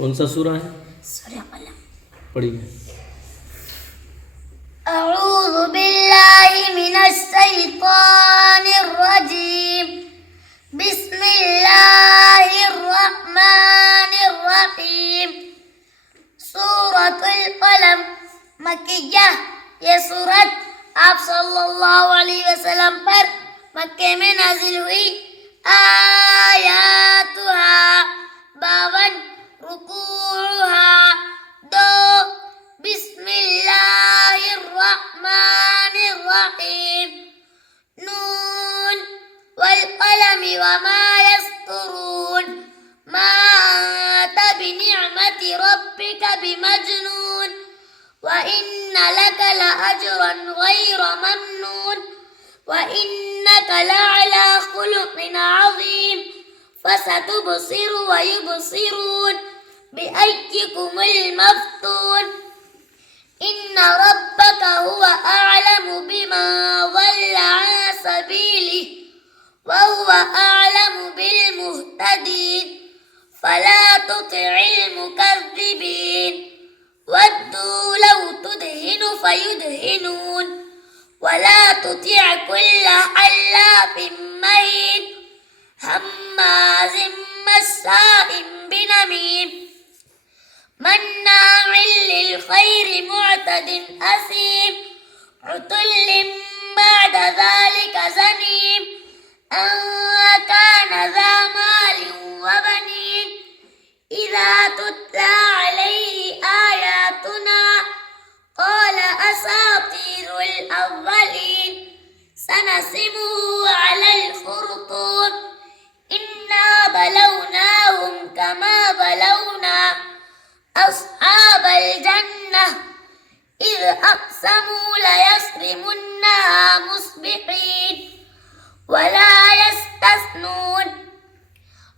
कौन सा सूरा है? सूरह कलम। पढ़िए। अऊज़ु बिल्लाहि मिनश शैतानिर रजीम। बिस्मिल्लाहिर रहमानिर रहीम। सूरतुल कलम मक्किय्यह। ये सूरत आप सल्लल्लाहु अलैहि वसल्लम पर मक्के में नाजिल हुई। आयातुहा 52। रुकूहा 2। बिस्मिल्लाहिर्रहमानिर्रहीम। नून वल कलमि वमा यस्तुरून। मा अंत बिनिअमति रब्बिक बिमजनून। व इन्न लक लअज्रन गैर ममनून। व इन्नक लअला खुलुकिन अज़ीम। फसतुबसिरु व युबसिरून बिअय्यिकुमुल मफ्तून। إن ربك هو أعلم بمن ضل عن سبيله وهو أعلم بالمهتدين. فلا تطع المكذبين. ودوا لو تدهن فيدهنون. ولا تطع كل حلاف مهين هماز مشاء بنميم مناع للخير معتد أثيم عتل بعد ذلك زنيم أن كان ذا مال وبنين. إذا تتلى عليه آياتنا قال أساطير الأولين. سنسمه على الخرطوم. إنا بلوناهم كما بلونا أصحاب الجنة إذ أقسموا ليصرمنها مصبحين ولا يستثنون.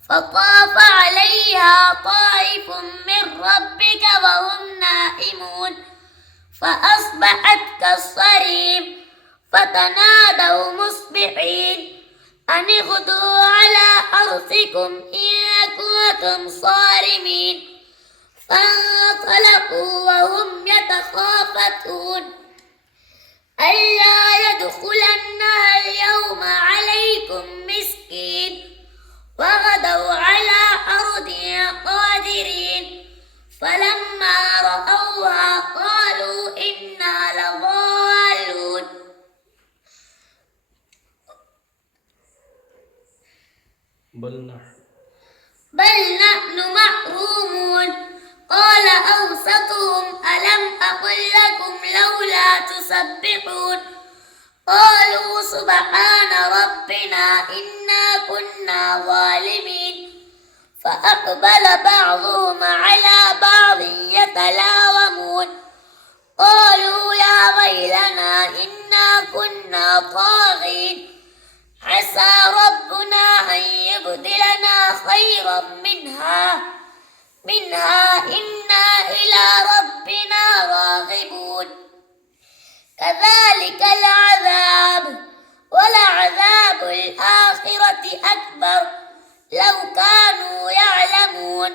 فطاف عليها طائف من ربك وهم نائمون فأصبحت كالصريم. فتنادوا مصبحين أن اغدوا على حرثكم إن كنتم صارمين. فانطلقوا وهم يتخافتون ألا يدخلنها اليوم عليكم مسكين. وغدوا على حرد قادرين. فلما رأوها قالوا إنا لضالون. بل نحن محرومون. قال أوسطهم ألم أقل لكم لولا تسبحون. قالوا سبحان ربنا إنا كنا ظالمين. فأقبل بعضهم على بعض يتلاومون قالوا يا ويلنا إنا كنا طاغين. عسى ربنا أن يبدلنا خيرا منها إنا إلى ربنا راغبون. كذلك العذاب ولعذاب الآخرة أكبر لو كانوا يعلمون.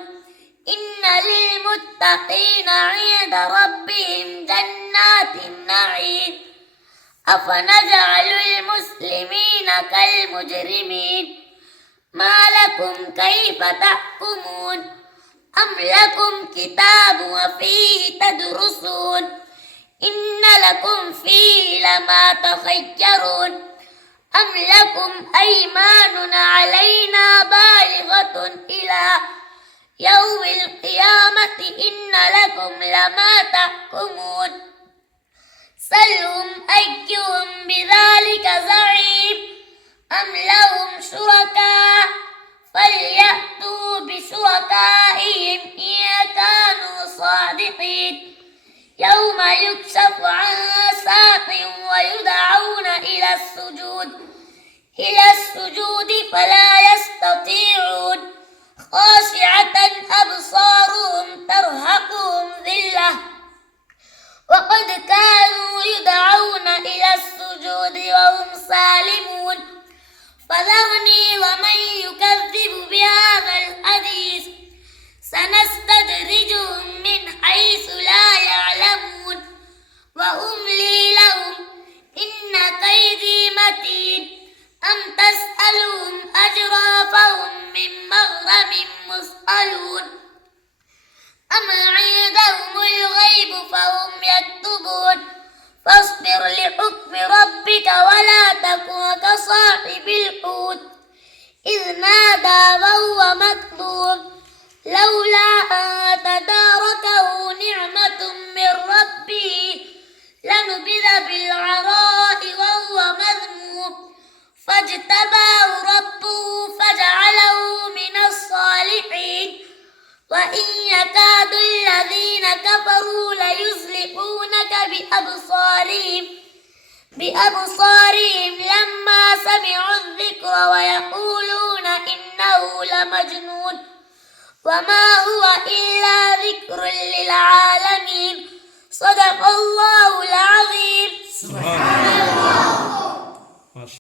إن للمتقين عند ربهم جنات النعيم. أفنجعل المسلمين كالمجرمين. ما لكم كيف تحكمون. أم لكم كتاب وفيه تدرسون. إن لكم فيه لما تخيرون. أم لكم أيمان علينا بالغة إلى يوم القيامة إن لكم لما تحكمون. سلهم أيهم بذلك زعيم. أم لهم شركاء فليأتوا بشركائهم إن كانوا صادقين. يوم يكشف عن ساق ويدعون إلى السجود فلا يستطيعون. خاشعة أبصارهم ترهقهم ذلة وقد كانوا يدعون إلى السجود وهم سالمون. فذرني ومن يكذب بهذا الحديث سنستدرجهم يسألون أم عندهم الغيب فهم يكتبون فاصبر لحكم ربك ولا تكن كصاحب الحوت إذ نادى وهو مكذوب لولا أن تداركه نعمة من ربه لنبذ بالعراء وهو مذموم فاجتباه ربه فجعله من الصالحين وإن يكاد الذين كفروا ليزلقونك بأبصارهم لما سمعوا الذكر ويقولون إنه لمجنون وما هو إلا ذكر للعالمين صدق الله العظيم.